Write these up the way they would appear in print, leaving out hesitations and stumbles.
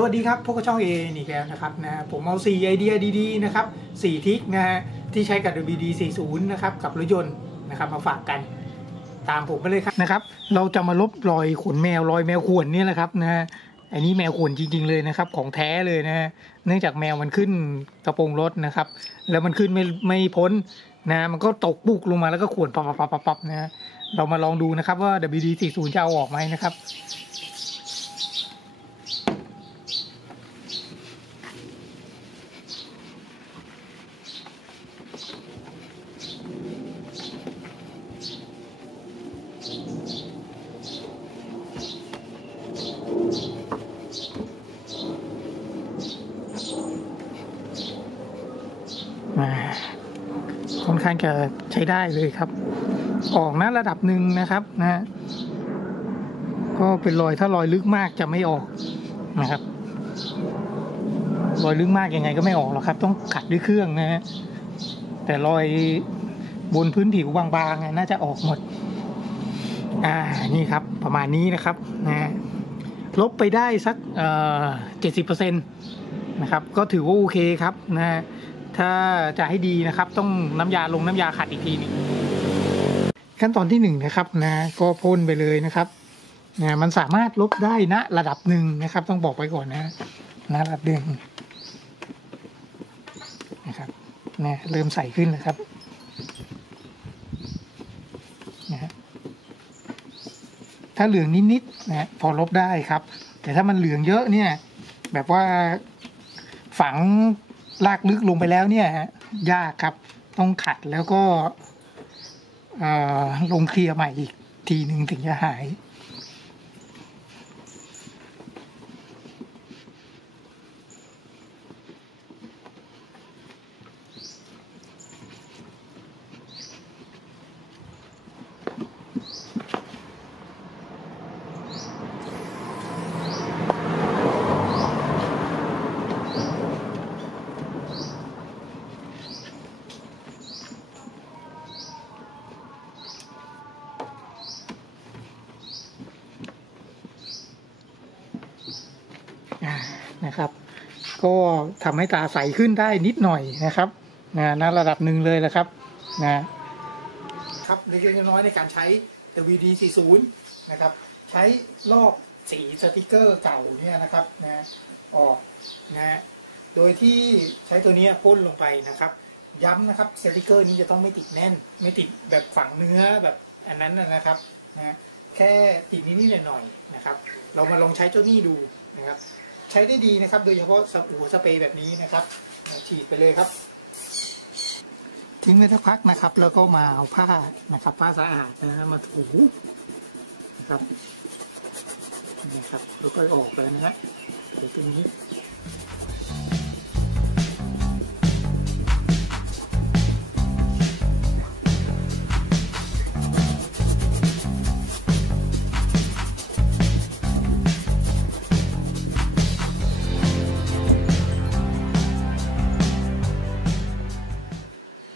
สวัสดีครับพวกช่องเอนี่แล้วนะครับนะผมเอา4ไอเดียดีๆนะครับ4ทริคนะฮะที่ใช้กับ WD-40 นะครับกับรถยนต์นะครับมาฝากกันตามผมไปเลยครับนะครับเราจะมาลบรอยขนแมวรอยแมวข่วนนี่แหละครับนะอันนี้แมวข่วนจริงๆเลยนะครับของแท้เลยนะเนื่องจากแมวมันขึ้นกระโปรงรถนะครับแล้วมันขึ้นไม่พ้นนะมันก็ตกปุกลงมาแล้วก็ข่วนปับนะเรามาลองดูนะครับว่า WD-40 จะเอาออกไหมนะครับค่อนข้างจะใช้ได้เลยครับออกนะระดับหนึ่งนะครับนะก็เป็นรอยถ้ารอยลึกมากจะไม่ออกนะครับรอยลึกมากยังไงก็ไม่ออกหรอกครับต้องขัดด้วยเครื่องนะฮะแต่รอยบนพื้นผิวบางๆน่าจะออกหมดนี่ครับประมาณนี้นะครับนะลบไปได้สัก70%นะครับก็ถือว่าโอเคครับนะถ้าจะให้ดีนะครับต้องน้ำยาขัดอีกทีนึงขั้นตอนที่1นะครับนะก็พ่นไปเลยนะครับนะมันสามารถลบได้นะระดับหนึ่งนะครับต้องบอกไว้ก่อนนะระดับหนึ่งนะครับนะเริ่มใสขึ้นนะครับนะถ้าเหลืองนิดๆนะพอลบได้ครับแต่ถ้ามันเหลืองเยอะเนี่ยแบบว่าฝังลากลึกลงไปแล้วเนี่ยยากครับต้องขัดแล้วก็ลงเคลียร์ใหม่อีกทีหนึ่งถึงจะหายนะครับก็ทำให้ตาใสขึ้นได้นิดหน่อยนะครับนะระดับหนึ่งเลยแหละครับนะครับเล็กๆน้อยๆในการใช้ WD-40 นะครับใช้ลอกสีสติกเกอร์เก่าเนี่ยนะครับนะออกนะโดยที่ใช้ตัวนี้พ่นลงไปนะครับย้ำนะครับสติกเกอร์นี้จะต้องไม่ติดแน่นไม่ติดแบบฝังเนื้อแบบอันนั้นนะครับนะแค่ติดนิดๆหน่อยๆนะครับเรามาลองใช้เจ้านี่ดูนะครับใช้ได้ดีนะครับโดยเฉพาะหัวสเปรย์แบบนี้นะครับฉีดไปเลยครับทิ้งไว้สักพักนะครับแล้วก็มาเอาผ้านะครับผ้าสะอาดนะมาถูนะครับแล้วก็ออกเลยนะฮะตรงนี้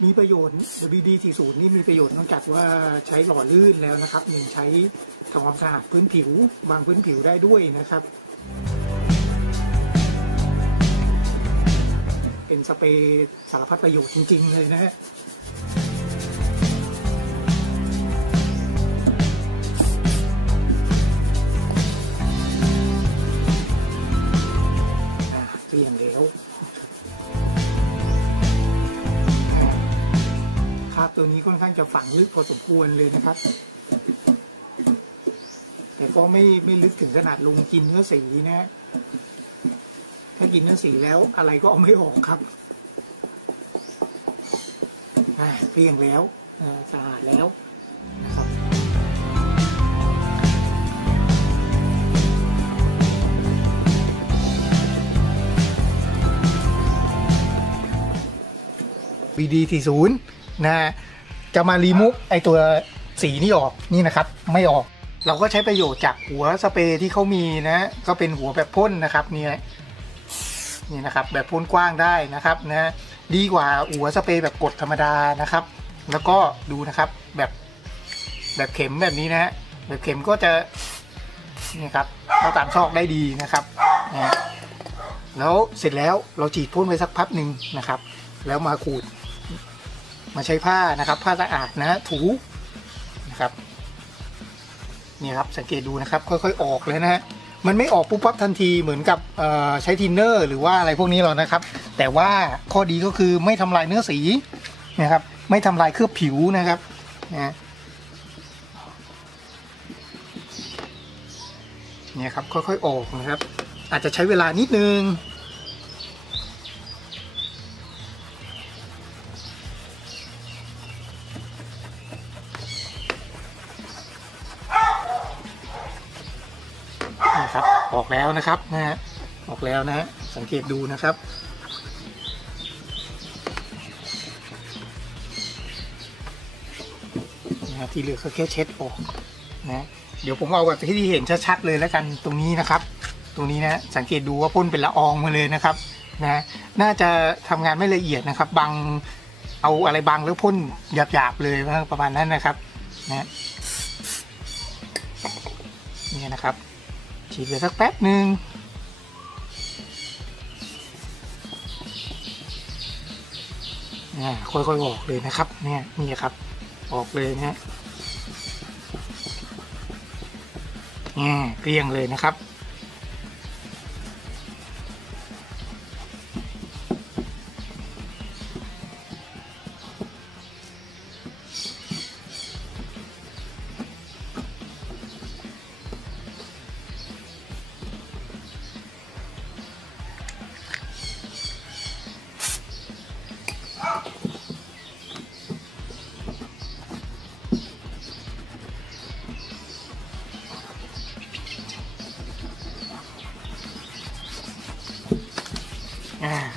มีประโยชน์ WD-40 นี่มีประโยชน์นอกจากว่าใช้หล่อลื่นแล้วนะครับยังใช้ทำความสะอาดพื้นผิวบางพื้นผิวได้ด้วยนะครับเป็นสเปรย์สารพัดประโยชน์จริงๆเลยนะฮะเกลี้ยงแล้วตัวนี้ค่อนข้างจะฝังลึกพอสมควรเลยนะครับแต่ก็ไม่ลึกถึงขนาดลงกินเนื้อสีนะถ้ากินเนื้อสีแล้วอะไรก็เอาไม่ออกครับเกลี้ยงแล้วสะอาดแล้วนะครับWD-40นะจะมารีมูฟไอตัวสีนี่ออกนี่นะครับไม่ออกเราก็ใช้ประโยชน์จากหัวสเปรย์ที่เขามีนะก็เป็นหัวแบบพ่นนะครับนี่นะครับแบบพ่นกว้างได้นะครับนะดีกว่าหัวสเปรย์แบบกดธรรมดานะครับแล้วก็ดูนะครับแบบเข็มแบบนี้นะแบบเข็มก็จะนี่ครับเข้าตามซอกได้ดีนะครับ แล้วเสร็จแล้วเราฉีดพ่นไปสักพักหนึ่งนะครับแล้วมาขูดมาใช้ผ้านะครับผ้าสะอาดนะถูนะครับนี่ครับสังเกตดูนะครับค่อยๆออกเลยนะฮะมันไม่ออกปุ๊บปั๊บทันทีเหมือนกับใช้ทินเนอร์หรือว่าอะไรพวกนี้หรอกนะครับแต่ว่าข้อดีก็คือไม่ทำลายเนื้อสีนะครับไม่ทำลายเคลือบผิวนะครับนะเนี่ยครับค่อยๆออกนะครับอาจจะใช้เวลานิดนึงนี่ครับออกแล้วนะครับนะฮะออกแล้วนะฮะสังเกตดูนะครับนะที่เหลือก็แค่เช็ดออกนะเดี๋ยวผมเอาแบบที่เห็นชัดๆเลยแล้วกันตรงนี้นะครับตรงนี้นะสังเกตดูว่าพ่นเป็นละอองมาเลยนะครับนะน่าจะทำงานไม่ละเอียดนะครับบังเอาอะไรบังแล้วพ่นหยาบๆเลยประมาณนั้นนะครับนะนี่นะครับฉีดไปสักแป๊บหนึ่งค่อยๆออกเลยนะครับเนี่ยนี่ครับออกเลยนะเกลี้ยงเลยนะครับ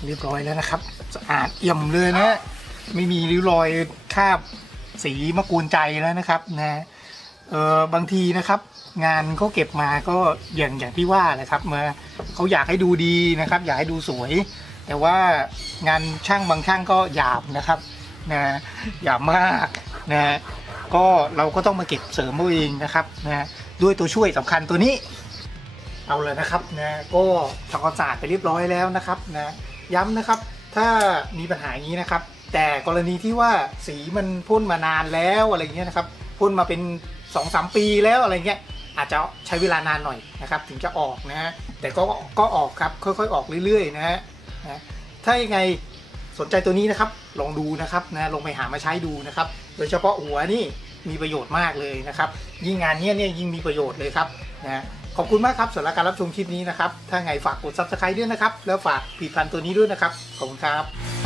เรียบร้อยแล้วนะครับสะอาดเอี่ยมเลยนะไม่มีริ้วรอยคราบสีมะกรูนใจแล้วนะครับนะบางทีนะครับงานเขาเก็บมาก็อย่างที่ว่าแหละครับมาเขาอยากให้ดูดีนะครับอยากให้ดูสวยแต่ว่างานช่างบางช่างก็หยาบนะครับนะหยาบมากนะก็เราก็ต้องมาเก็บเสริมเอาเองนะครับนะด้วยตัวช่วยสำคัญตัวนี้เอาเลยนะครับนะก็ทำความสะอาดไปเรียบร้อยแล้วนะครับนะย้ำนะครับถ้ามีปัญหาอย่างนี้นะครับแต่กรณีที่ว่าสีมันพ่นมานานแล้วอะไรเงี้ยนะครับพ่นมาเป็น 2-3 ปีแล้วอะไรเงี้ยอาจจะใช้เวลานานหน่อยนะครับถึงจะออกนะฮะแต่ก็ออกครับค่อยๆออกเรื่อยๆนะฮะถ้ายังไงสนใจตัวนี้นะครับลองดูนะครับนะลงไปหามาใช้ดูนะครับโดยเฉพาะหัวนี่มีประโยชน์มากเลยนะครับยิ่งงานนี้เนี่ยยิ่งมีประโยชน์เลยครับนะขอบคุณมากครับสำหรับการรับชมคลิปนี้นะครับถ้าไงฝากกด Subscribe ด้วยนะครับแล้วฝากผลิตภัณฑ์ตัวนี้ด้วยนะครับขอบคุณครับ